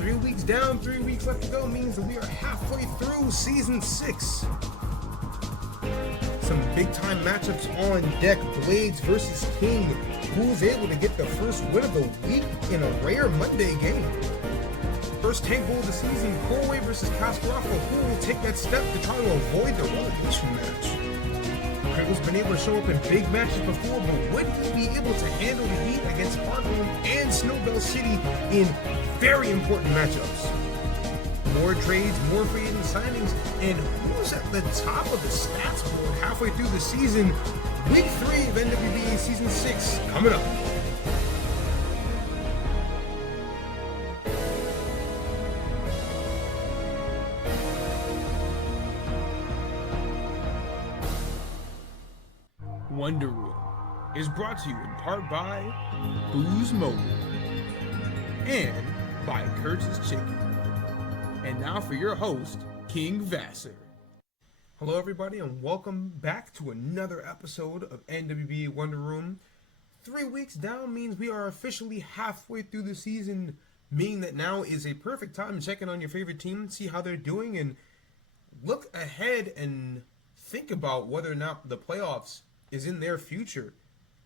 3 weeks down, 3 weeks left to go means that we are halfway through Season 6. Some big-time matchups on deck. Blades versus King. Who's able to get the first win of the week in a rare Monday game? First tank goal of the season, Corway versus Cascaraffa. Who will take that step to try to avoid the relegation match? Criggle's been able to show up in big matches before, but would he be able to handle the heat against Heartland and Snowbell City in very important matchups? More trades, more free agent signings, and who's at the top of the stats board halfway through the season? Week 3 of NWBA Season 6 coming up. Wonder Room is brought to you in part by Booze Mobile and by Kurtz's Chicken. And now for your host, King Vasser. Hello everybody and welcome back to another episode of NWBA Wonder Room. 3 weeks down means we are officially halfway through the season, meaning that now is a perfect time to check in on your favorite team, see how they're doing, and look ahead and think about whether or not the playoffs is in their future.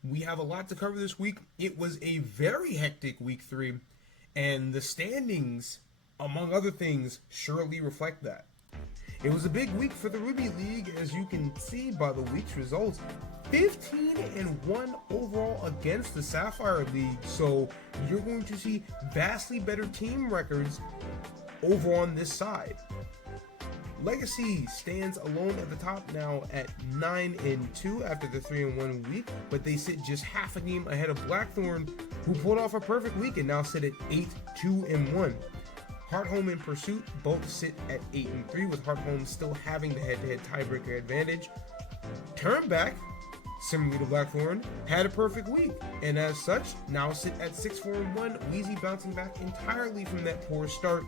We have a lot to cover this week. It was a very hectic week 3, and the standings, among other things, surely reflect that. It was a big week for the Ruby League, as you can see by the week's results. 15-1 overall against the Sapphire League, so you're going to see vastly better team records over on this side. Legacy stands alone at the top now at 9-2 after the 3-1 week, but they sit just half a game ahead of Blackthorn, who pulled off a perfect week and now sit at 8-2-1. Hearthome and Pursuit both sit at 8-3, with Hearthome still having the head-to-head tiebreaker advantage. Turnback, similarly to Blackthorn, had a perfect week, and as such, now sit at 6-4-1, Wheezy bouncing back entirely from that poor start,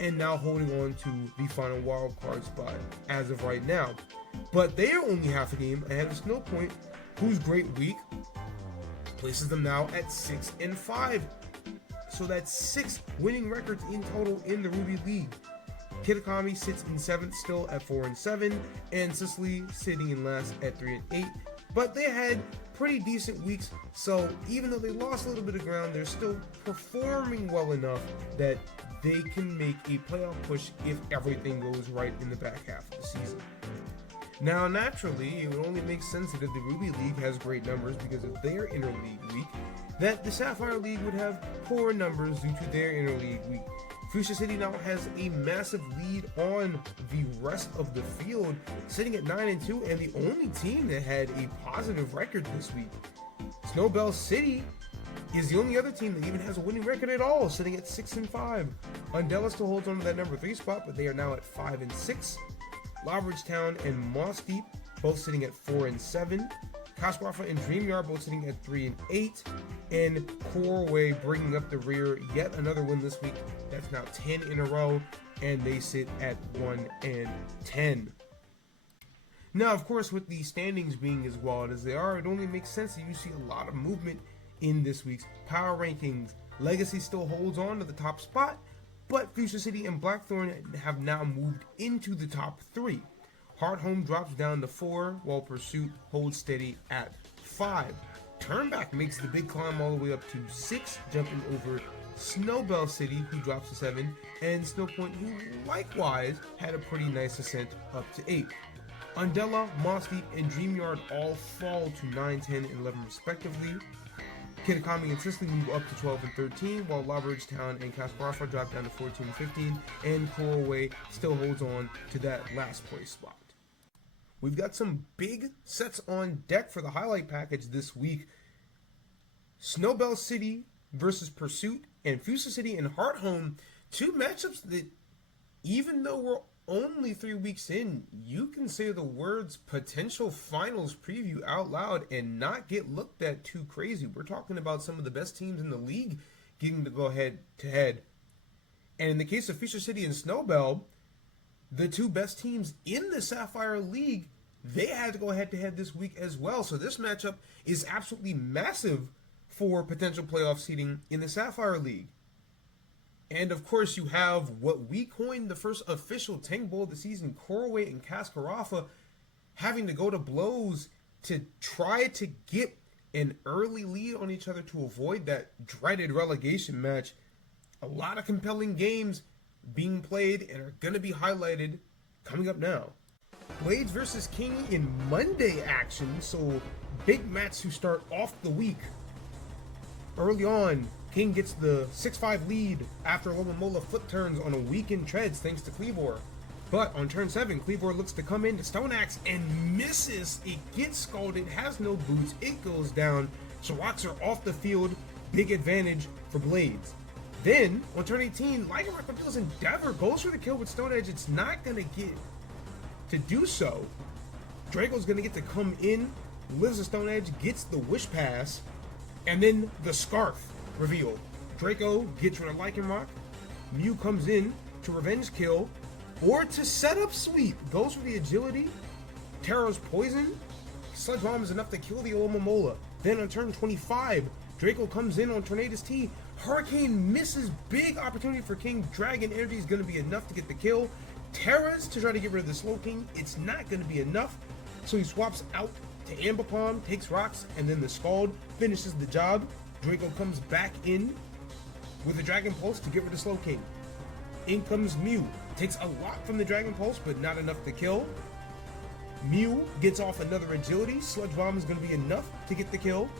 and now holding on to the final wildcard spot as of right now. But they are only half a game ahead of Snowpoint, whose great week places them now at 6-5. So that's 6 winning records in total in the Ruby League. Kitakami sits in 7th still at 4-7, and Sicily sitting in last at 3-8. But they had pretty decent weeks, so even though they lost a little bit of ground, they're still performing well enough that they can make a playoff push if everything goes right in the back half of the season. Now, naturally, it would only make sense that if the Ruby League has great numbers because of their interleague week, that the Sapphire League would have poor numbers due to their interleague week. Fuchsia City now has a massive lead on the rest of the field, sitting at 9-2, and the only team that had a positive record this week. Snowbell City is the only other team that even has a winning record at all, sitting at 6-5. Undella still holds on to that number 3 spot, but they are now at 5-6. Lawbridge Town and Moss Deep both sitting at 4-7. Cascaraffa and Dreamyard both sitting at 3-8. And Corway bringing up the rear, yet another win this week. That's now 10 in a row, and they sit at 1-10. Now, of course, with the standings being as wild as they are, it only makes sense that you see a lot of movement in this week's power rankings. Legacy still holds on to the top spot, but Fuchsia City and Blackthorn have now moved into the top 3. Hearthome drops down to 4, while Pursuit holds steady at 5. Turnback makes the big climb all the way up to 6, jumping over Snowbell City, who drops to 7, and Snowpoint, who likewise had a pretty nice ascent up to 8. Undella, Moss Deep, and Dreamyard all fall to 9, 10, and 11 respectively. Kitakami and Sicily move up to 12 and 13, while Lawbridge Town and Cascaraffa drop down to 14 and 15, and Corway still holds on to that last place spot. We've got some big sets on deck for the highlight package this week. Snowbell City versus Pursuit, and Fuchsia City and Hearthome, 2 matchups that, even though we're only 3 weeks in, you can say the words potential finals preview out loud and not get looked at too crazy. We're talking about some of the best teams in the league getting to go head to head. And in the case of Fuchsia City and Snowbell, the 2 best teams in the Sapphire League, they had to go head to head this week as well. So this matchup is absolutely massive for potential playoff seeding in the Sapphire League. And of course, you have what we coined the first official Tank Bowl of the season, Koroway and Kaskarafa, having to go to blows to try to get an early lead on each other to avoid that dreaded relegation match. A lot of compelling games being played and are going to be highlighted coming up now. Blades versus King in Monday action, so big match to start off the week. Early on, King gets the 6-5 lead after Lomomola flip turns on a weakened treads thanks to Cleavor. But on turn 7, Cleavor looks to come into Stone Axe and misses. It gets scalded, has no boots, it goes down. So rocks are off the field, big advantage for Blades. Then, on turn 18, Lycanroc appeals Endeavor, goes for the kill with Stone Edge. It's not going to get to do so. Draco's going to get to come in, lives the Stone Edge, gets the Wish Pass, and then the Scarf reveal. Draco gets rid of Lycanroc. Mew comes in to revenge kill, or to set up sweep. Goes for the agility. Terra's poison. Sludge Bomb is enough to kill the Olomomola. Then on turn 25, Draco comes in on Tornadus T. Hurricane misses, big opportunity for King. Dragon Energy is going to be enough to get the kill. Terra's to try to get rid of the Slow King. It's not going to be enough. So he swaps out to Ambipom, takes rocks, and then the Scald finishes the job. Draco comes back in with the Dragon Pulse to get rid of Slow King. In comes Mew. Takes a lot from the Dragon Pulse, but not enough to kill. Mew gets off another agility. Sludge Bomb is going to be enough to get the kill.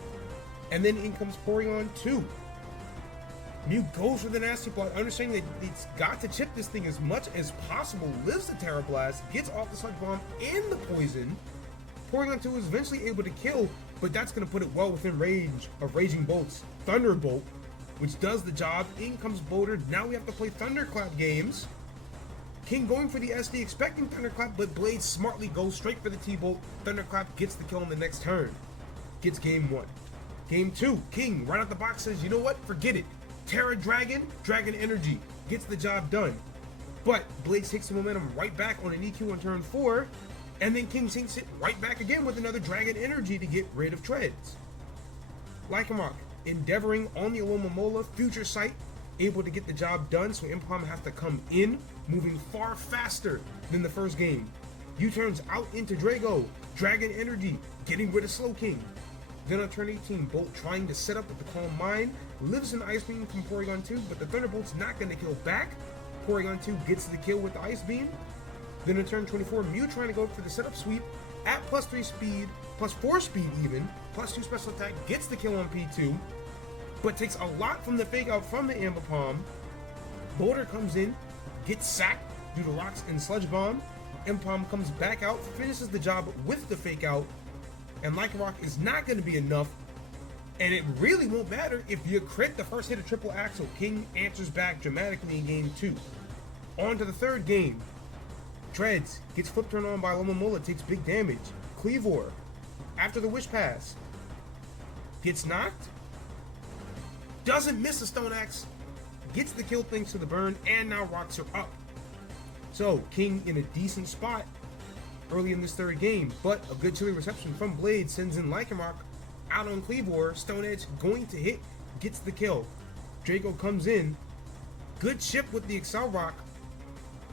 And then in comes Porygon 2. Mew goes for the Nasty Plot, understanding that it's got to chip this thing as much as possible. Lives the Terra Blast, gets off the Sludge Bomb and the Poison. Porygon 2 is eventually able to kill, but that's going to put it well within range of Raging Bolt's Thunderbolt, which does the job. In comes Boulder. Now we have to play Thunderclap games. King going for the SD, expecting Thunderclap, but Blade smartly goes straight for the T-Bolt. Thunderclap gets the kill in the next turn. Gets game 1. Game 2, King right out the box says, you know what, forget it. Terra Dragon, Dragon Energy, gets the job done. But Blade takes the momentum right back on an EQ on turn 4, and then King sinks it right back again with another Dragon Energy to get rid of treads. Lycanroc endeavoring on the Alomomola, Future Sight, able to get the job done, so Impalm has to come in, moving far faster than the first game. U-turns out into Drago, Dragon Energy, getting rid of Slow King. Then on turn 18, Bolt trying to set up with the Calm Mind, lives an Ice Beam from Porygon 2, but the Thunderbolt's not going to kill back. Porygon 2 gets the kill with the Ice Beam. Then on turn 24, Mew trying to go for the setup sweep at +3 speed, +4 speed even, +2 special attack, gets the kill on P2, but takes a lot from the fake out from the Ambipom. Boulder comes in, gets sacked due to rocks and Sludge Bomb. Impalm comes back out, finishes the job with the fake out, and Lycanroc is not going to be enough, and it really won't matter if you crit the first hit of Triple Axle. King answers back dramatically in game 2. On to the third game. Treads gets flip turned on by Lomomola, takes big damage. Cleavor, after the Wish Pass, gets knocked, doesn't miss a Stone Axe, gets the kill thanks to the burn, and now rocks are up. So King in a decent spot early in this third game, but a good chilly reception from Blade sends in Lycanroc out on Cleavor. Stone Edge going to hit, gets the kill. Draco comes in, good chip with the Excel Rock.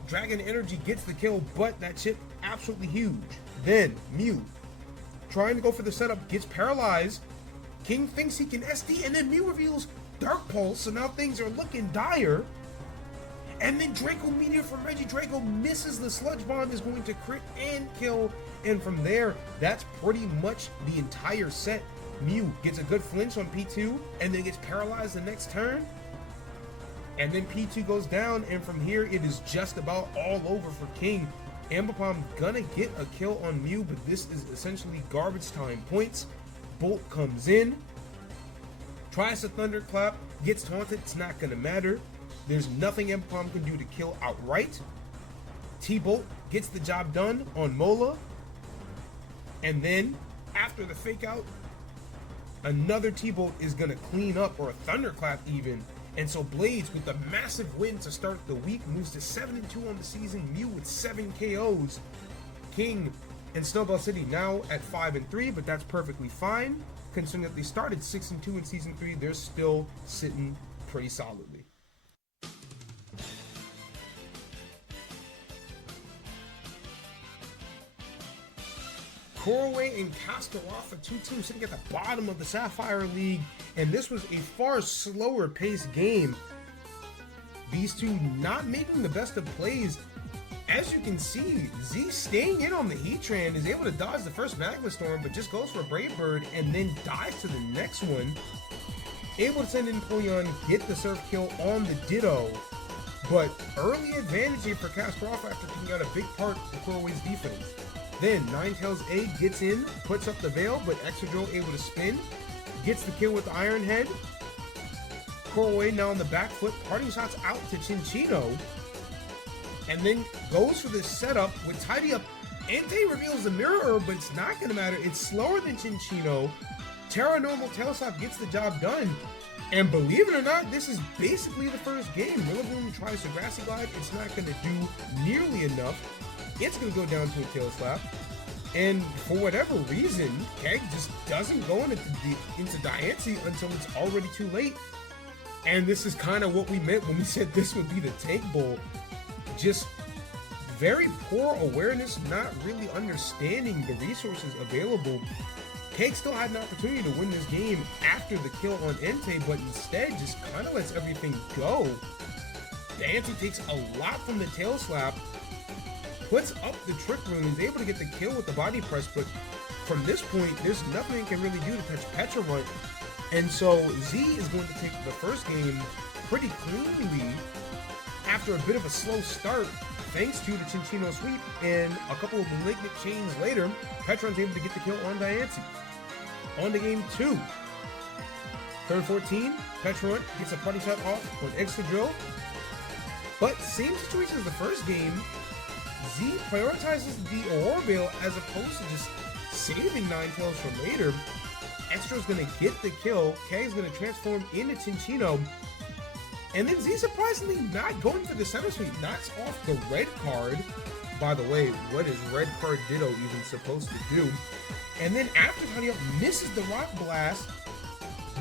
Dragon Energy gets the kill, but that chip absolutely huge. Then Mew trying to go for the setup, gets paralyzed. King thinks he can SD, and then Mew reveals Dark Pulse, so now things are looking dire. And then Draco Meteor from Reggie Draco misses the Sludge Bomb, is going to crit and kill. And from there, that's pretty much the entire set. Mew gets a good flinch on P2, and then gets paralyzed the next turn. And then P2 goes down, and from here, it is just about all over for King. Ambipom gonna get a kill on Mew, but this is essentially garbage time points. Bolt comes in, tries to Thunderclap, gets taunted, it's not gonna matter. There's nothing Ambipom can do to kill outright. T-Bolt gets the job done on Mola. And then, after the fake out, another T-Bolt is gonna clean up, or a Thunderclap even. And so Blades, with a massive win to start the week, moves to 7-2 on the season. Mew with 7 KOs. King and Snowball City now at 5-3, but that's perfectly fine. Considering that they started 6-2 in Season 3, they're still sitting pretty solidly. Corway and Cascawafa, two teams sitting at the bottom of the Sapphire League, and this was a far slower paced game. These two not making the best of plays. As you can see, Z staying in on the Heatran, is able to dodge the first Magma Storm, but just goes for Brave Bird and then dives to the next one. Able to send in Empoleon, get the Surf kill on the Ditto, but early advantage here for Cascawafa after taking out a big part of Corway's defense. Then Ninetales A gets in, puts up the Veil, but Excadrill able to spin, gets the kill with the Iron Head. Corway now on the back foot, parting shots out to Chinchino, and then goes for this setup with Tidy Up. Entei reveals the Mirror Herb, but it's not going to matter. It's slower than Chinchino. Terra Normal Tail Slap gets the job done. And believe it or not, this is basically the first game. Rillaboom tries to Grassy Glide. It's not going to do nearly enough. It's going to go down to a Tail Slap. And for whatever reason, Keg just doesn't go into Diancie until it's already too late. And this is kind of what we meant when we said this would be the Tank Bowl. Just very poor awareness, not really understanding the resources available. Keg still had an opportunity to win this game after the kill on Entei, but instead just kind of lets everything go. Diancie takes a lot from the Tail Slap, puts up the Trick Room, is able to get the kill with the Body Press, but from this point, there's nothing it can really do to touch Petrarunt. And so Z is going to take the first game pretty cleanly after a bit of a slow start, thanks to the Chinchino sweep, and a couple of malignant chains later, Petrarunt's able to get the kill on Diancie. On to game 2. Turn 14, Petrarunt gets a party shot off on Excadrill, but same situation as the first game, Z prioritizes the Aurora Veil as opposed to just saving Ninetales for later. Excadrill's gonna get the kill, Keg's gonna transform into Chinchino, and then Z surprisingly not going for the center sweep, knocks off the red card. By the way, what is red card Ditto even supposed to do? And then after Tidy Up misses the Rock Blast,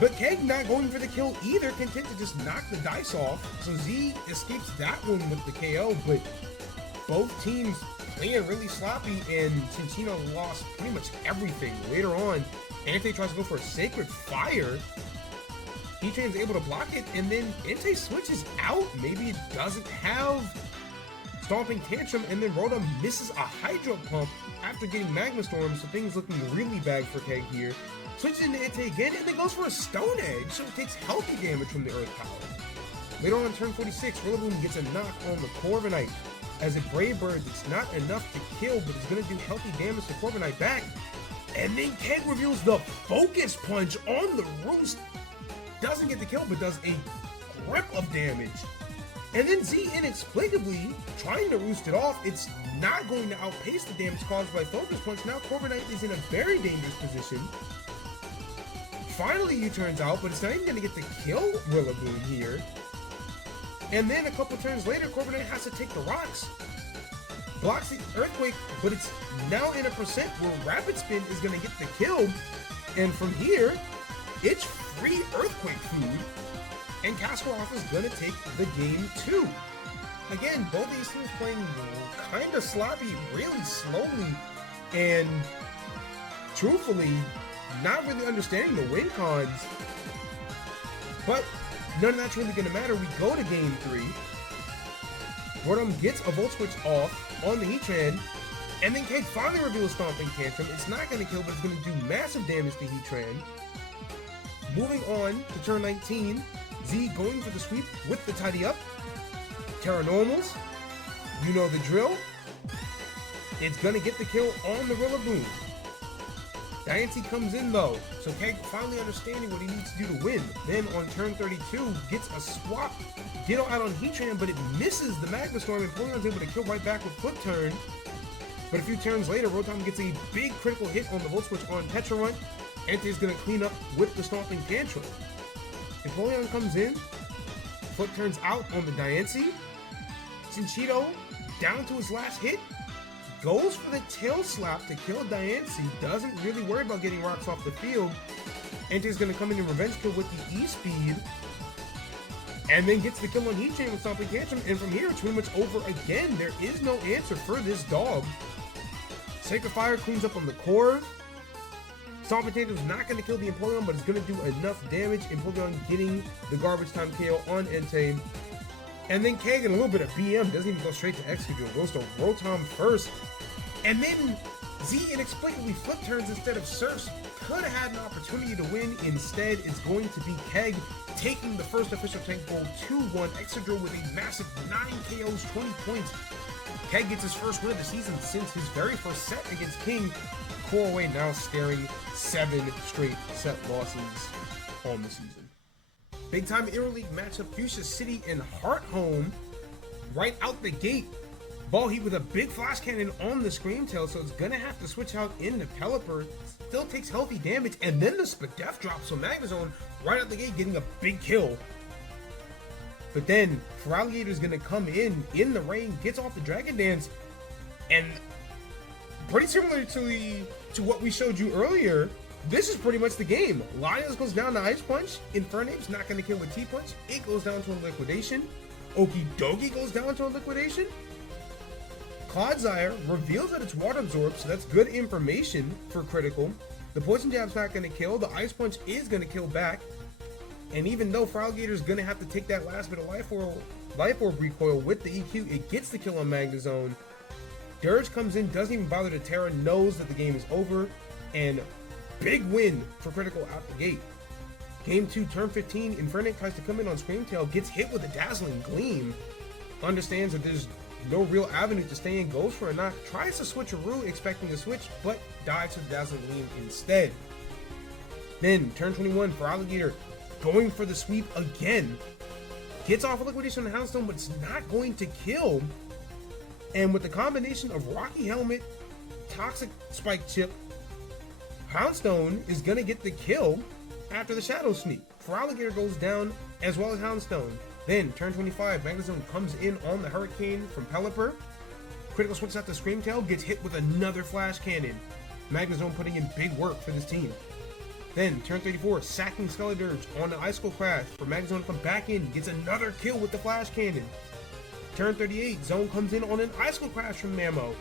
but Keg not going for the kill either, content to just knock the dice off. So Z escapes that one with the KO, but both teams playing really sloppy, and Chinchino lost pretty much everything. Later on, Entei tries to go for a Sacred Fire. Heatran's able to block it, and then Entei switches out. Maybe it doesn't have Stomping Tantrum, and then Rotom misses a Hydro Pump after getting Magma Storm, so things looking really bad for Keg here. Switches into Entei again, and then goes for a Stone Edge, so it takes healthy damage from the Earth Power. Later on in turn 46, Rillaboom gets a knock on the Corviknight. As a Brave Bird, it's not enough to kill, but it's going to do healthy damage to Corviknight back. And then Keg reveals the Focus Punch on the Roost. Doesn't get the kill, but does a grip of damage. And then Z inexplicably trying to roost it off. It's not going to outpace the damage caused by Focus Punch. Now Corviknight is in a very dangerous position. Finally U-turns out, but it's not even going to get the kill Rillaboom here. And then a couple turns later, Corviknight has to take the rocks. Blocks the Earthquake, but it's now in a percent where Rapid Spin is going to get the kill. And from here, it's free Earthquake food, and Cascawafa is going to take the game 2. Again, both these teams playing kind of sloppy, really slowly, and truthfully, not really understanding the win cons. But none of that's really going to matter. We go to game 3. Rotom gets a Volt Switch off on the Heatran, and then Keg finally reveals Stomping Tantrum. It's not going to kill, but it's going to do massive damage to Heatran. Moving on to turn 19, Z going for the sweep with the Tidy Up. Terra Normals, you know the drill. It's going to get the kill on the Rillaboom. Diancie comes in though, so Keg finally understanding what he needs to do to win. Then on turn 32, gets a swap Ditto out on Heatran, but it misses the Magma Storm, and Empoleon's able to kill right back with Flip Turn. But a few turns later, Rotom gets a big critical hit on the Volt Switch on Petrarunt. Entei's going to clean up with the Stomping Tantrum. Empoleon comes in, Flip Turns out on the Diancie. Chinchino, down to his last hit, goes for the Tail Slap to kill Diancie, doesn't really worry about getting rocks off the field. Entei's going to come in and revenge kill with the E-Speed, and then gets the kill on Heatran with Stomping Tantrum, and from here it's pretty much over again. There is no answer for this dog. Sacred Fire cleans up on the core. Salt Potato's not going to kill the Empoleon, but it's going to do enough damage. Empoleon getting the garbage time KO on Entei. And then Keg and a little bit of BM, doesn't even go straight to Execute, goes to Rotom first. And then Z inexplicably flip turns instead of Surfs. Could have had an opportunity to win. Instead, it's going to be Keg taking the first official tank goal 2-1. Excadrill with a massive 9 KOs, 20 points. Keg gets his first win of the season since his very first set against King. Corway now staring 7 straight set losses on the season. Big time interleague matchup, Fuchsia City and Hearthome right out the gate. Ball Heat with a big flash cannon on the Scream Tail, so it's gonna have to switch out into Pelipper. Still takes healthy damage, and then the Spadef drops, so Magnezone right out the gate getting a big kill. But then Feraligator's gonna come in the rain, gets off the Dragon Dance, and pretty similar to what we showed you earlier, this is pretty much the game. Latios goes down to Ice Punch. Infernape's not going to kill with T-Punch. It goes down to a Liquidation. Okidogi goes down to a Liquidation. Clodsire reveals that it's Water Absorb, so that's good information for Critical. The Poison Jab's not going to kill. The Ice Punch is going to kill back. And even though Feraligator's going to have to take that last bit of Life Orb recoil with the EQ, it gets the kill on Magnezone. Dirge comes in, doesn't even bother to Terra, knows that the game is over, and big win for Critical out the gate. Game 2, turn 15, Infernape tries to come in on Scream Tail, gets hit with a Dazzling Gleam, understands that there's no real avenue to stay in, goes for a knock, tries to switcheroo expecting a switch, but dies to the Dazzling Gleam instead. Then, turn 21, Feraligator going for the sweep again, gets off a Liquidation on the Houndstone, but it's not going to kill. And with the combination of Rocky Helmet, Toxic Spike Chip, Houndstone is going to get the kill after the Shadow Sneak. Feraligator goes down as well as Houndstone. Then, turn 25, Magnezone comes in on the Hurricane from Pelipper. Critical switches out to Scream Tail, gets hit with another Flash Cannon. Magnezone putting in big work for this team. Then, turn 34, sacking Skeledirge on the Icicle Crash for Magnezone to come back in, gets another kill with the Flash Cannon. Turn 38, Zone comes in on an Icicle Crash from Mamo.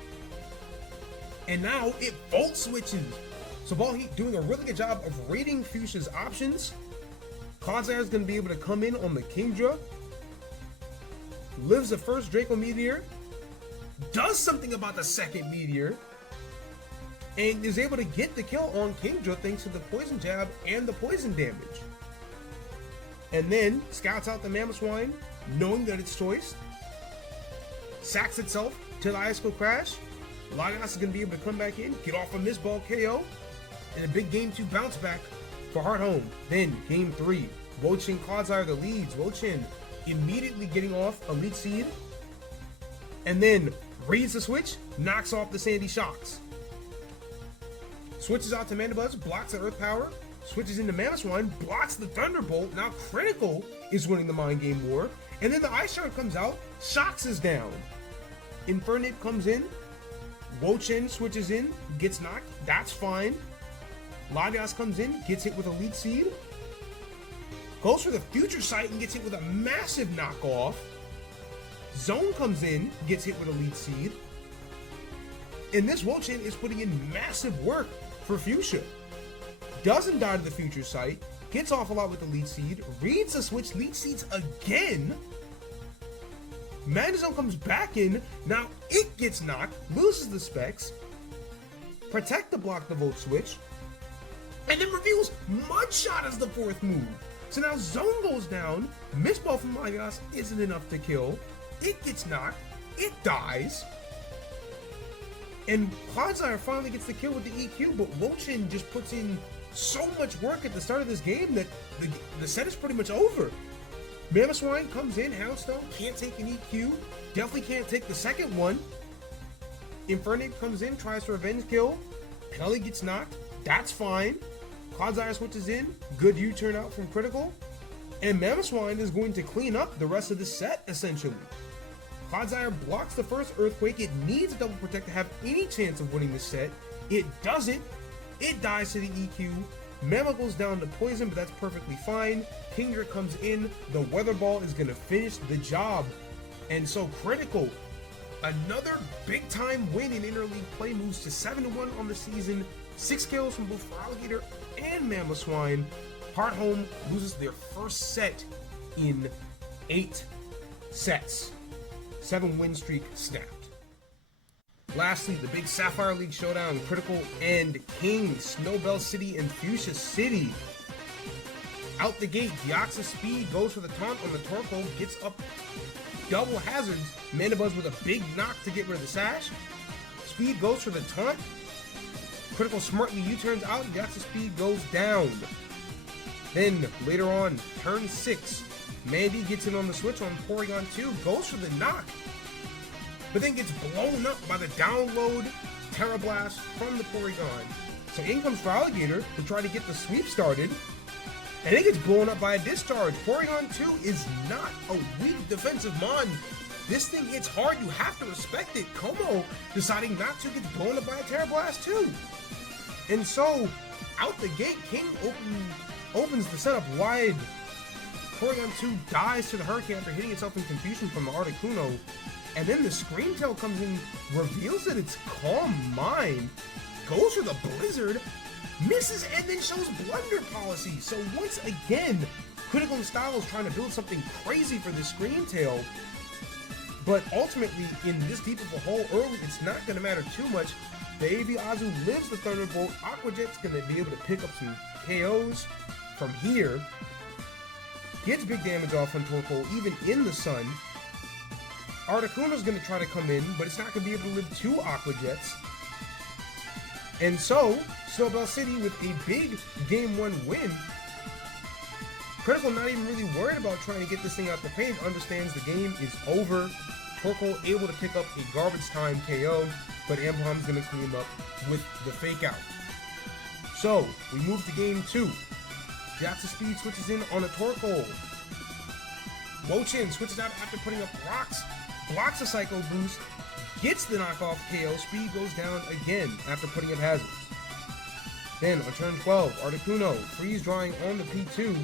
And now it Volt switches. So Ball Heat doing a really good job of reading Fuchsia's options. Clodsire is going to be able to come in on the Kingdra. Lives the first Draco Meteor. Does something about the second Meteor. And is able to get the kill on Kingdra thanks to the Poison Jab and the Poison damage. And then scouts out the Mamoswine, knowing that it's choice. Sacks itself to the Icicle Crash. Latios is going to be able to come back in, get off a Miss Ball KO, and a big Game 2 bounce back for Hearthome. Then Game 3, Wochin Clodsire the leads. Wochin immediately getting off Elite Seed, and then reads the switch, knocks off the Sandy Shocks. Switches out to Mandibuzz, blocks the Earth Power, switches into Mamoswine, blocks the Thunderbolt. Now Critical is winning the Mind Game War, and then the Ice Shard comes out, Shocks is down. Infernape comes in, Wochin switches in, gets knocked, that's fine. Latios comes in, gets hit with Elite Seed, goes for the Future Sight and gets hit with a massive knockoff. Zone comes in, gets hit with Elite Seed. And this Wochin is putting in massive work for Fuchsia. Doesn't die to the Future Sight, gets off a lot with Elite Seed, reads the switch, Elite Seeds again. Magnezone comes back in, now it gets knocked, loses the specs, Protect to block the Volt switch, and then reveals Mudshot as the fourth move. So now Zone goes down, Miss Ball from Latios isn't enough to kill, it gets knocked, it dies, and Clodsire finally gets the kill with the EQ, but Wochin just puts in so much work at the start of this game that the set is pretty much over. Mamoswine comes in, Houndstone, can't take an EQ, definitely can't take the second one. Infernape comes in, tries to revenge kill, Pelly gets knocked, that's fine. Clodsire switches in, good U-turn out from Critical, and Mamoswine is going to clean up the rest of the set, essentially. Clodsire blocks the first Earthquake, it needs a double protect to have any chance of winning the set. It doesn't, it dies to the EQ, Mamo goes down to Poison, but that's perfectly fine. Kingdra comes in, the Weather Ball is going to finish the job. And so Critical, Another big-time win in interleague play, moves to 7-1 on the season. 6 kills from both Alligator and Mamoswine. Heart Home loses their first set in 8 sets. 7-win streak snapped. Lastly, the big Sapphire League showdown, Critical and King, Snowbell City and Fuchsia City. Out the gate, Deoxys Speed goes for the taunt on the Torkoal, gets up double hazards. Mandibuzz with a big knock to get rid of the sash. Speed goes for the taunt. Critical smartly U-turns out, Deoxys Speed goes down. Then, later on, turn 6, Mandy gets in on the switch on Porygon 2, goes for the knock, but then gets blown up by the download Terra Blast from the Porygon. So in comes for Alligator to try to get the sweep started, and it gets blown up by a discharge. Porygon 2 is not a weak defensive mon. This thing hits hard, you have to respect it. Como, deciding not to, gets blown up by a Terra Blast too. And so, out the gate, King opens the setup wide. Porygon 2 dies to the Hurricane after hitting itself in confusion from the Articuno. And then the Scream Tail comes in, reveals that it's Calm Mind, goes for the Blizzard, misses, and then shows Blunder Policy. So once again, Critical and Style is trying to build something crazy for this Scream Tail. But ultimately, in this deep of a hole early, it's not going to matter too much. Baby Azu lives the Thunderbolt. Aqua Jet's going to be able to pick up some KOs from here. Gets big damage off on Torkoal, even in the sun. Articuno's going to try to come in, but it's not going to be able to live 2 Aqua Jets. And so, Snowbell City with a big Game 1 win. Critical not even really worried about trying to get this thing out the paint, understands the game is over. Torkoal able to pick up a garbage time KO, but Ampom's going to clean him up with the fake out. So, we move to Game 2. Deoxys Speed switches in on a Torkoal. Wochin switches out after putting up rocks, blocks a Psycho Boost, gets the knockoff KO. Speed goes down again after putting up hazards. Then on turn 12, Articuno freeze drying on the P2,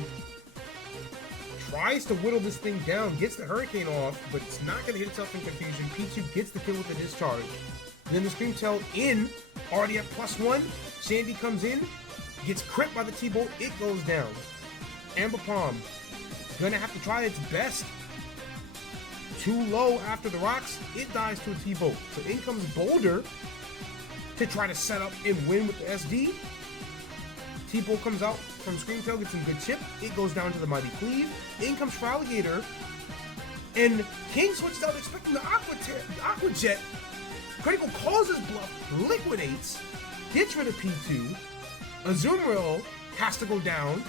tries to whittle this thing down, gets the Hurricane off, but it's not going to hit itself in confusion. P2 gets the kill with the discharge. Then the Scream Tail in, already at +1. Sandy comes in, gets crit by the T-Bolt, it goes down. Ambipom gonna have to try its best. Too low after the rocks, it dies to a T-Bolt. So in comes Boulder to try to set up and win with the SD. T-Bolt comes out from Scream Tail, gets some good chip, it goes down to the Mighty Cleave. In comes for Alligator, and King switches out expecting the Aqua Jet. Critical calls his bluff, liquidates, gets rid of P2. Azumarill has to go down,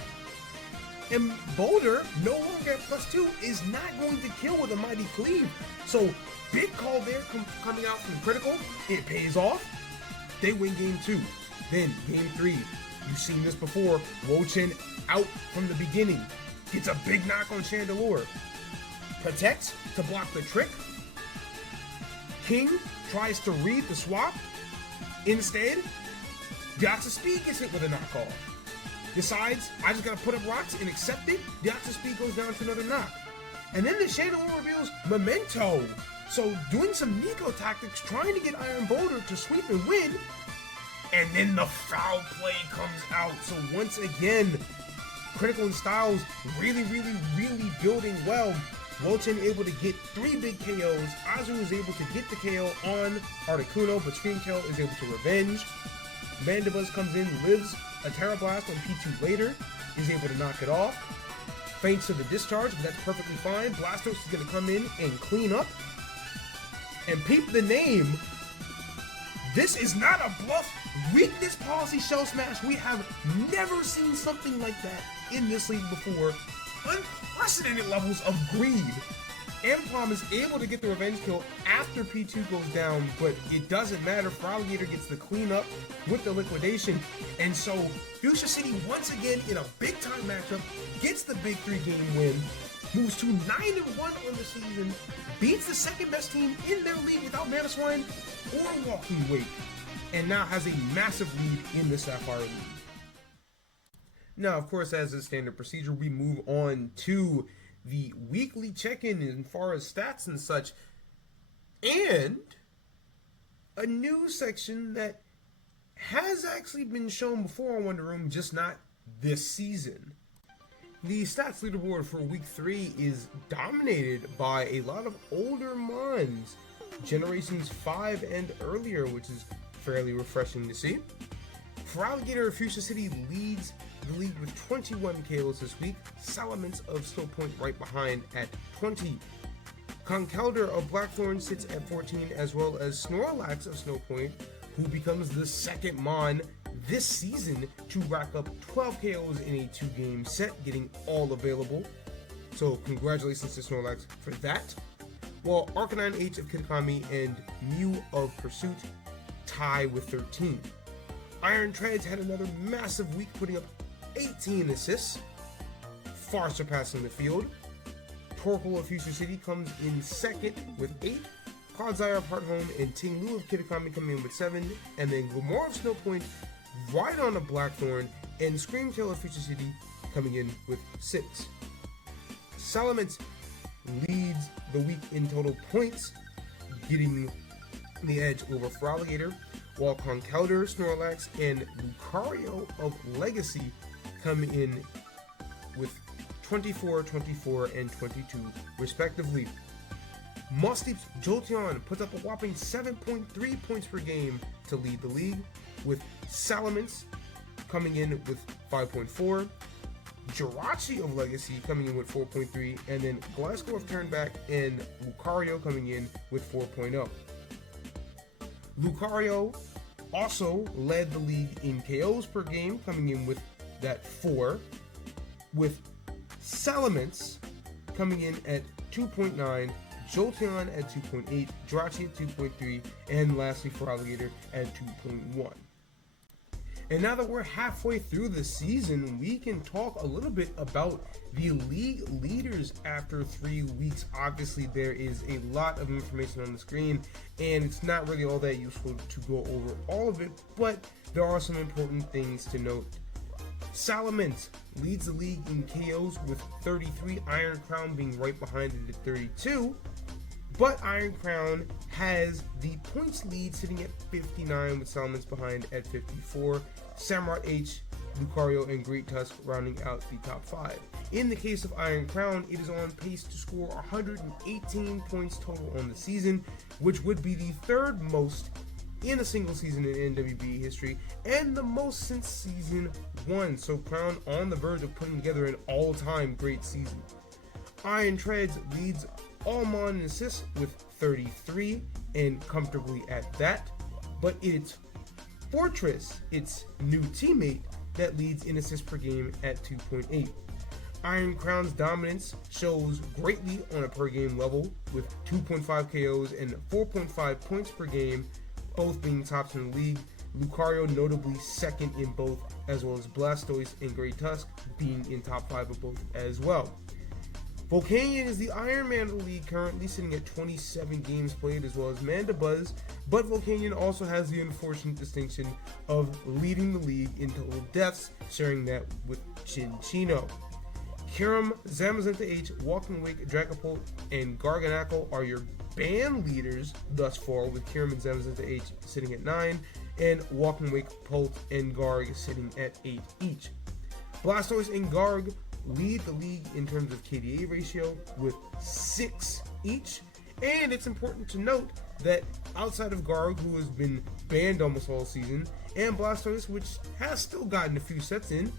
and Boulder, no longer at +2, is not going to kill with a Mighty Cleave. So, big call there coming out from Critical. It pays off. They win Game 2. Then, Game 3. You've seen this before. Wochin out from the beginning. Gets a big knock on Chandelure. Protects to block the trick. King tries to read the swap. Instead, Deoxys Speed gets hit with a knockoff. Decides, I just gotta put up rocks and accept it. Deoxys Speed goes down to another knock. And then the Chandelure reveals Memento. So doing some Nico tactics, trying to get Iron Boulder to sweep and win. And then the foul play comes out. So once again, Critical and Styles really building well. Wochin able to get 3 big KOs. Azu is able to get the KO on Articuno, but Scream Tail is able to revenge. Mandibuzz comes in, lives a Terra Blast on P2 later, is able to knock it off. Faints to the discharge, but that's perfectly fine. Blastos is going to come in and clean up. And peep the name. This is not a bluff. Weakness policy shell smash. We have never seen something like that in this league before. Unprecedented levels of greed. Ampom is able to get the revenge kill after P2 goes down, but it doesn't matter. Alligator gets the cleanup with the liquidation. And so, Fuchsia City once again in a big time matchup, gets the big 3-game win, moves to 9-1 on the season, beats the second best team in their league without Mamoswine or Walking Wake, and now has a massive lead in the Sapphire League. Now, of course, as is standard procedure, we move on to the weekly check-in as far as stats and such. And a new section that has actually been shown before on Wonder Room, just not this season. The stats leaderboard for week 3 is dominated by a lot of older mons, generations 5 and earlier, which is fairly refreshing to see. Feraligatr of Fuchsia City leads the league with 21 KOs this week. Salamence of Snow Point right behind at 20. Conkeldurr of Blackthorn sits at 14, as well as Snorlax of Snow Point, who becomes the second Mon this season to rack up 12 KOs in a 2-game set, getting all available. So congratulations to Snorlax for that. While Arcanine H of Kitakami and Mew of Pursuit tie with 13. Iron Treads had another massive week, putting up 18 assists, far surpassing the field. Torkoal of Fuchsia City comes in second with 8. Clodsire of Hearthome and Tinglu of Kitakami come in with 7. And then Glamor of Snowpoint, Rhydon of Blackthorn, and Screamtail of Fuchsia City coming in with 6. Salamence leads the week in total points, getting the edge over Feraligatr, while Conkeldurr, Snorlax, and Lucario of Legacy come in with 24, 24, and 22 respectively. Mossdeep's Jolteon puts up a whopping 7.3 points per game to lead the league, with Salamence coming in with 5.4, Jirachi of Legacy coming in with 4.3, and then Glasgow of Turnback and Lucario coming in with 4.0. Lucario also led the league in KOs per game, coming in with that 4, with Salamence coming in at 2.9, Jolteon at 2.8, Jirachi at 2.3, and lastly Feraligatr at 2.1. And now that we're halfway through the season, we can talk a little bit about the league leaders after 3 weeks. Obviously, there is a lot of information on the screen, and it's not really all that useful to go over all of it, but there are some important things to note. Salamence leads the league in KOs with 33, Iron Crown being right behind it at 32. But Iron Crown has the points lead sitting at 59, with Salamence behind at 54. Samurott H, Lucario, and Great Tusk rounding out the top 5. In the case of Iron Crown, it is on pace to score 118 points total on the season, which would be the 3rd most in a single season in NWBA history, and the most since season 1. So Crown on the verge of putting together an all-time great season. Iron Treads leads all Mon in assists with 33, and comfortably at that, but it's Fortress, its new teammate, that leads in assists per game at 2.8. Iron Crown's dominance shows greatly on a per game level, with 2.5 KOs and 4.5 points per game, both being tops in the league. Lucario notably second in both, as well as Blastoise and Great Tusk being in top 5 of both as well. Volcanion is the Iron Man of the league, currently sitting at 27 games played, as well as Mandibuzz, but Volcanion also has the unfortunate distinction of leading the league in total deaths, sharing that with Chinchino. Kyurem, Zamazenta H, Walking Wake, Dragapult, and Garganacl are your band leaders thus far, with Kyurem and Zamazenta H sitting at 9, and Walking Wake, Pult, and Garg sitting at 8 each. Blastoise and Garg lead the league in terms of KDA ratio with 6 each, and it's important to note that outside of Garg, who has been banned almost all season, and Blastoise, which has still gotten a few sets in,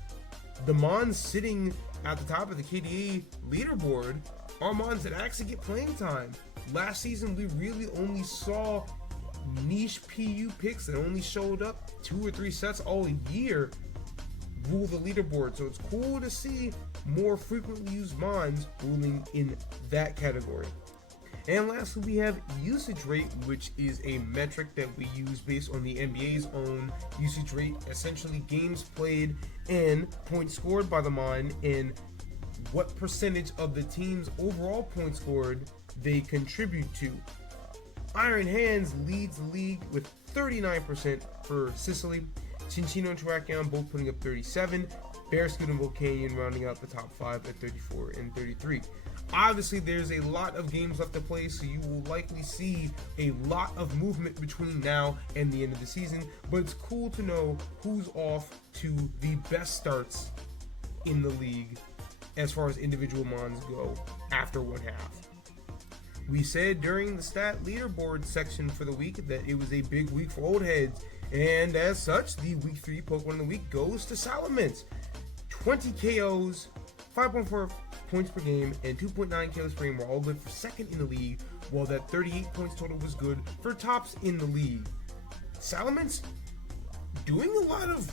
the Mons sitting at the top of the KDA leaderboard are Mons that actually get playing time. Last season, we really only saw niche PU picks that only showed up 2 or 3 sets all year rule the leaderboard, so it's cool to see more frequently used Mons ruling in that category. And lastly, we have usage rate, which is a metric that we use based on the NBA's own usage rate, essentially games played and points scored by the Mon, and what percentage of the team's overall points scored they contribute to. Iron Hands leads the league with 39% for Sicily. Chinchino and Terrakion both putting up 37. Bearscoot and Volcanion rounding out the top 5 at 34 and 33. Obviously, there's a lot of games left to play, so you will likely see a lot of movement between now and the end of the season, but it's cool to know who's off to the best starts in the league as far as individual mons go after one half. We said during the stat leaderboard section for the week that it was a big week for old heads, and as such, the week 3 Pokemon of the week goes to Salamence. 20 KOs, 5.4 points per game, and 2.9 KOs per game were all good for second in the league, while that 38 points total was good for tops in the league. Salamence doing a lot of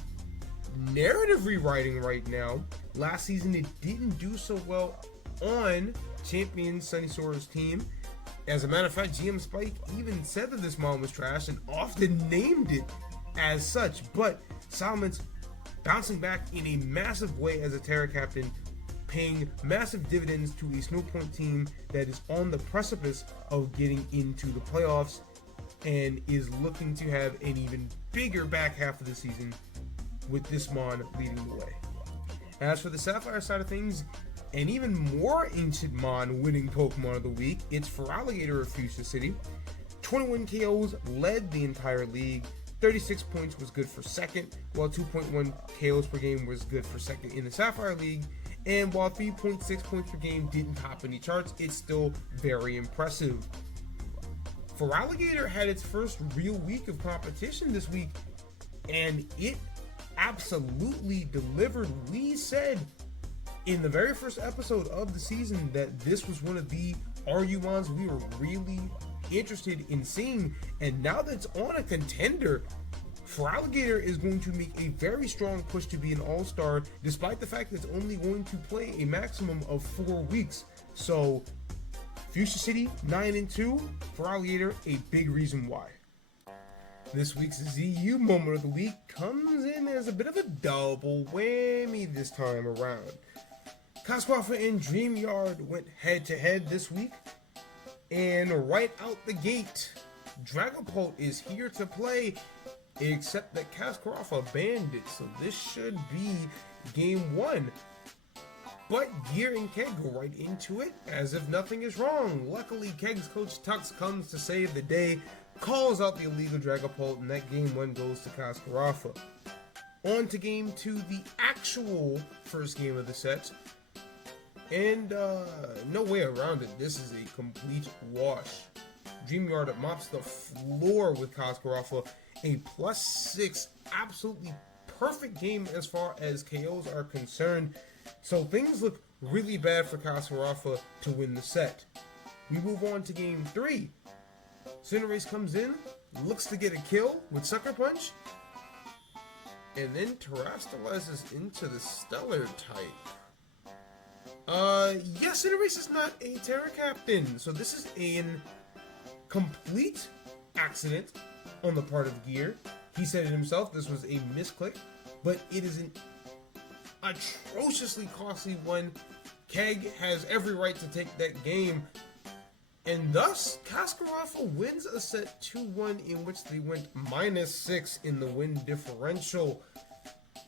narrative rewriting right now. Last season it didn't do so well on Champion Sunnysora's team. As a matter of fact, GM Spike even said that this mon was trash and often named it as such, but Salamence bouncing back in a massive way as a Terra captain, paying massive dividends to a Snow Point team that is on the precipice of getting into the playoffs and is looking to have an even bigger back half of the season with this mon leading the way. As for the Sapphire side of things, an even more ancient mon winning Pokemon of the week, it's Feraligatr of Fuchsia City. 21 KOs led the entire league, 36 points was good for second, while 2.1 KOs per game was good for second in the Sapphire League, and while 3.6 points per game didn't top any charts, it's still very impressive. Feraligatr had its first real week of competition this week, and it absolutely delivered. We said in the very first episode of the season that this was one of the RU-mons we were really interested in seeing, and now that's on a contender, Feraligatr is going to make a very strong push to be an all-star, despite the fact that it's only going to play a maximum of 4 weeks. So Fuchsia City 9-2, Feraligatr a big reason why. This week's ZU moment of the week comes in as a bit of a double whammy this time around. Casquafa and DreamYard went head-to-head this week, and right out the gate, Dragapult is here to play, except that Casquafa banned it, so this should be game 1. But Gear and Keg go right into it as if nothing is wrong. Luckily, Keg's coach Tux comes to save the day, calls out the illegal Dragapult, and that game 1 goes to Casquafa. On to game 2, the actual first game of the set. And no way around it, this is a complete wash. DreamYard mops the floor with Casquafa, a +6, absolutely perfect game as far as KOs are concerned. So things look really bad for Casquafa to win the set. We move on to game 3. Cinderace comes in, looks to get a kill with Sucker Punch, and then terastallizes into the Stellar type. Yes, Cinderace is not a Terra Captain, so this is a complete accident on the part of Gear. He said it himself, this was a misclick, but it is an atrociously costly one. Keg has every right to take that game, and thus Casquafa wins a set 2-1 in which they went -6 in the win differential.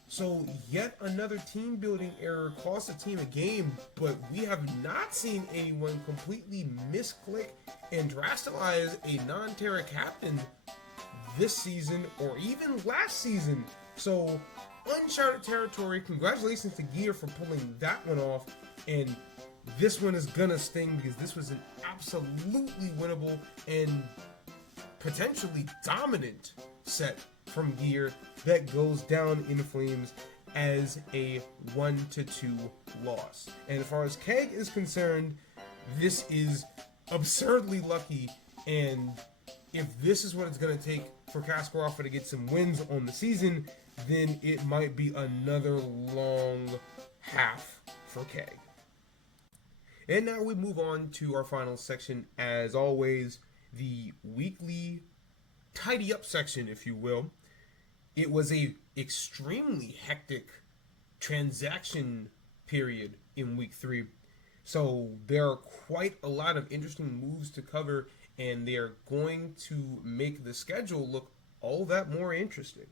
So yet another team building error cost the team a game, but we have not seen anyone completely misclick and drastallize a non-Terra captain this season or even last season. So uncharted territory. Congratulations to Gear for pulling that one off, and this one is gonna sting because this was an absolutely winnable and potentially dominant set from Gear that goes down in flames as a 1-2 loss. And as far as Keg is concerned, this is absurdly lucky, and if this is what it's going to take for Casquafa to get some wins on the season, then it might be another long half for Keg. And now we move on to our final section, as always, the weekly tidy up section, if you will. It was a extremely hectic transaction period in week 3. So there are quite a lot of interesting moves to cover, and they are going to make the schedule look all that more interesting.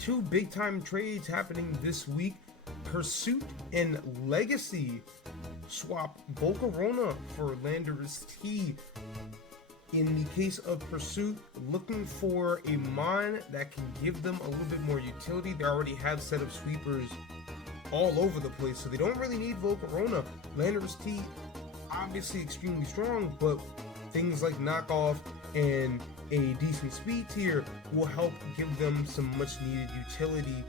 2 big time trades happening this week. Pursuit and Legacy swap Volcarona for Landorus T. In the case of Pursuit, looking for a Mon that can give them a little bit more utility. They already have set of sweepers all over the place, so they don't really need Volcarona. Landorus T, obviously extremely strong, but things like knockoff and a decent speed tier will help give them some much needed utility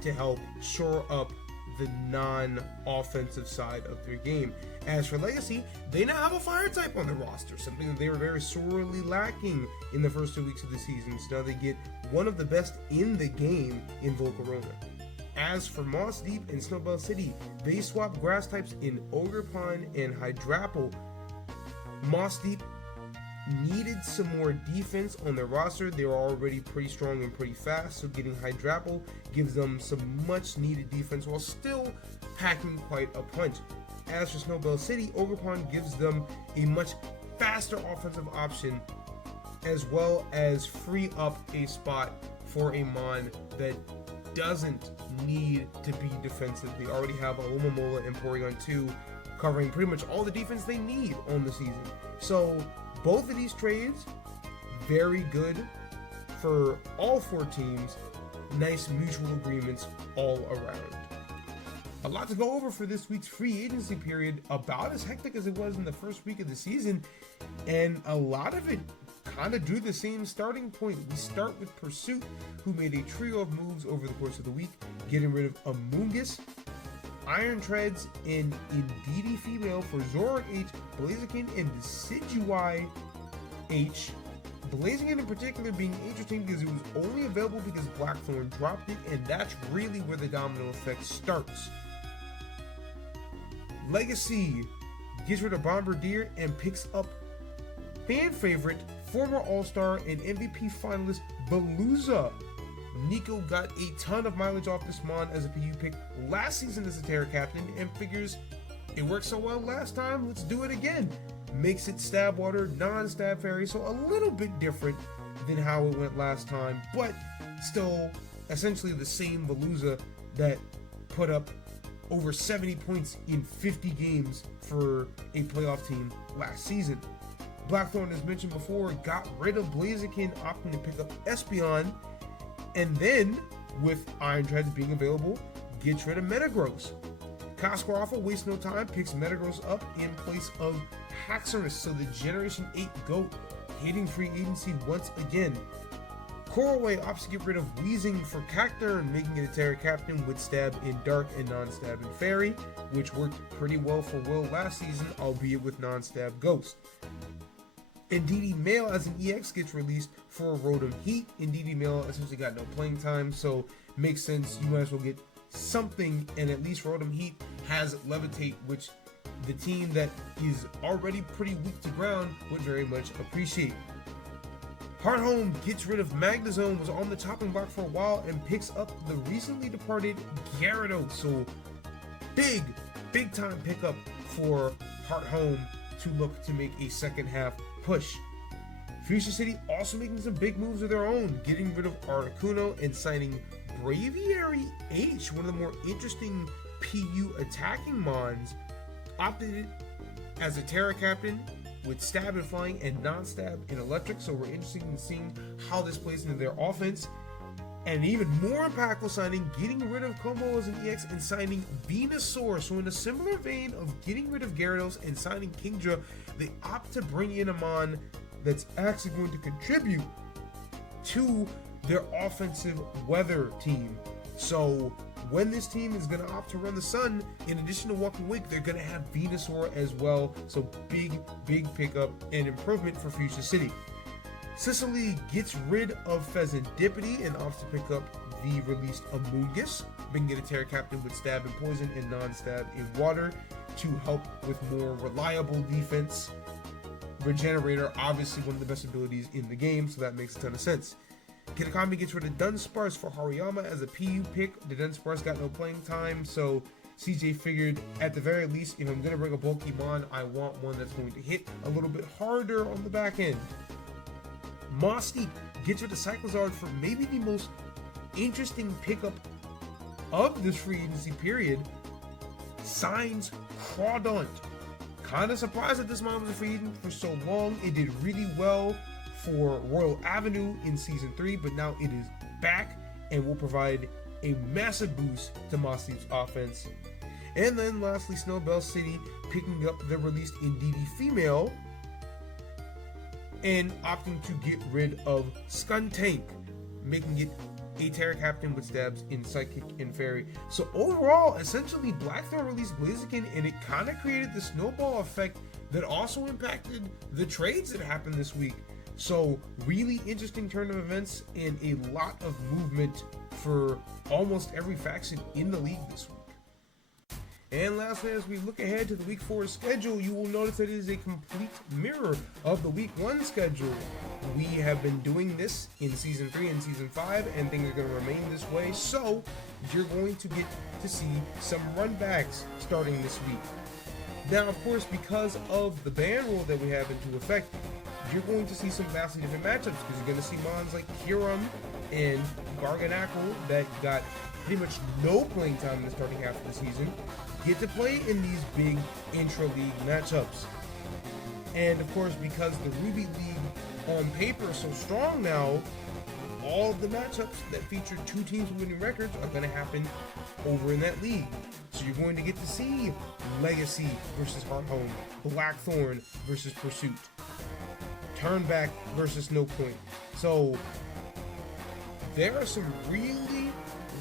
to help shore up the non-offensive side of their game. As for Legacy, they now have a fire type on their roster, something that they were very sorely lacking in the first 2 weeks of the season. So now they get one of the best in the game in Volcarona. As for Moss Deep and Snowbell City, they swap grass types in Ogerpon and Hydrapple. Moss Deep needed some more defense on their roster. They were already pretty strong and pretty fast, so getting Hydrapple gives them some much needed defense while still packing quite a punch. As for Snowbell City, Ogerpon gives them a much faster offensive option, as well as free up a spot for a Mon that doesn't need to be defensive. They already have Alomomola and Porygon 2 covering pretty much all the defense they need on the season. So both of these trades, very good for all four teams. Nice mutual agreements all around. A lot to go over for this week's free agency period, about as hectic as it was in the first week of the season, and a lot of it kind of drew the same starting point. We start with Pursuit, who made a trio of moves over the course of the week, getting rid of Amoonguss, Iron Treads, and Indeedee Female for Zoroark H, Blaziken, and Decidueye H. Blaziken in particular being interesting because it was only available because Blackthorn dropped it, and that's really where the domino effect starts. Legacy gets rid of Bombardier and picks up fan favorite, former All-Star and MVP finalist Veluza. Nico got a ton of mileage off this Mon as a PU pick last season as a Terra Captain and figures it worked so well last time, let's do it again. Makes it Stab Water, non-Stab Fairy, so a little bit different than how it went last time, but still essentially the same Veluza that put up over 70 points in 50 games for a playoff team last season. Blackthorn, as mentioned before, got rid of Blaziken, opting to pick up Espeon, and then, with Iron Treads being available, gets rid of Metagross. Cascaroffa wastes no time, picks Metagross up in place of Haxorus, so the Generation 8 GOAT hitting free agency once again. Coralway opts to get rid of Weezing for Cacturne, making it a Terra Captain with Stab in Dark and non-Stab in Fairy, which worked pretty well for Will last season, albeit with non-Stab Ghost. Indeedee Male as an EX gets released for Rotom Heat. Indeedee Male essentially got no playing time, so makes sense, you might as well get something, and at least Rotom Heat has Levitate, which the team that is already pretty weak to ground would very much appreciate. Hearthome gets rid of Magnezone, was on the chopping block for a while, and picks up the recently departed Gyarados. So big time pickup for Hearthome to look to make a second half push. Fuchsia City also making some big moves of their own, getting rid of Articuno and signing Braviary H, one of the more interesting PU attacking Mons. Opted it as a Terra Captain with Stab and Flying and non-Stab in Electric, so we're interested in seeing how this plays into their offense. And even more impactful signing, getting rid of Como as an EX and signing Venusaur. So in a similar vein of getting rid of Gyarados and signing Kingdra, they opt to bring in a Mon that's actually going to contribute to their offensive weather team. So when this team is going to opt to run the sun, in addition to Walking Wake, they're going to have Venusaur as well. So big pickup and improvement for Fuchsia City. Sicily gets rid of Pheasantipity and opts to pick up the released Amoonguss. We can get a Terra Captain with Stab and Poison and non-Stab in Water to help with more reliable defense. Regenerator, obviously one of the best abilities in the game, so that makes a ton of sense. Kitakami gets rid of Dunsparce for Hariyama as a PU pick. The Dunsparce got no playing time, so CJ figured at the very least, if I'm going to bring a Pokemon, I want one that's going to hit a little bit harder on the back end. Mossy gets rid of Cyclizard for maybe the most interesting pickup of this free agency period. Signs Crawdaunt. Kind of surprised that this mod was free for so long. It did really well for Royal Avenue in Season 3, but now it is back and will provide a massive boost to Moss Thief's offense. And then lastly, Snowbell City picking up the released Indeedee female and opting to get rid of Skuntank, making it a Terra Captain with stabs in Psychic and Ferry. So overall, essentially, Blackthorn released Blaziken, and it kind of created the snowball effect that also impacted the trades that happened this week. So really interesting turn of events and a lot of movement for almost every faction in the league this week. And lastly, as we look ahead to the Week 4 schedule, you will notice that it is a complete mirror of the Week 1 schedule. We have been doing this in Season 3 and Season 5, and things are going to remain this way, so you're going to get to see some runbacks starting this week. Now, of course, because of the ban rule that we have into effect, you're going to see some vastly different matchups, because you're going to see mons like Kiram and Garganackle that got pretty much no playing time in the starting half of the season get to play in these big intra-league matchups. And of course, because the Ruby League on paper is so strong now, all of the matchups that feature two teams with winning records are going to happen over in that league. So you're going to get to see Legacy versus Hearthome, Blackthorn versus Pursuit, Turnback versus No Point. So there are some really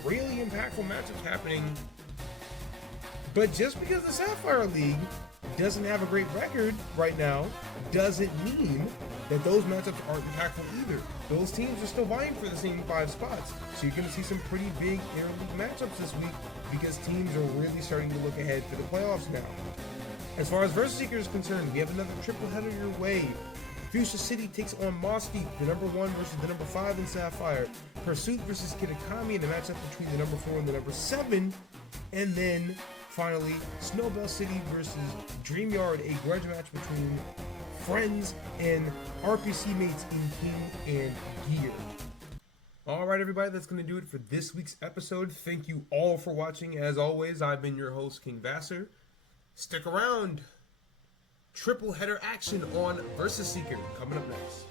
impactful matchups happening. But just because the Sapphire League doesn't have a great record right now doesn't mean that those matchups aren't impactful either. Those teams are still vying for the same 5 spots. So you're going to see some pretty big interleague matchups this week because teams are really starting to look ahead for the playoffs now. As far as Versus Seeker is concerned, we have another triple header your way. Fuchsia City takes on Moss Thief, the number 1 versus the number 5 in Sapphire. Pursuit versus Kitakami in the matchup between the number 4 and the number 7. And then finally, Snowbell City versus Dreamyard, a grudge match between friends and RPC mates in King and Gear. Alright everybody, that's going to do it for this week's episode. Thank you all for watching. As always, I've been your host, King Vasser. Stick around. Triple header action on Versus Seeker coming up next.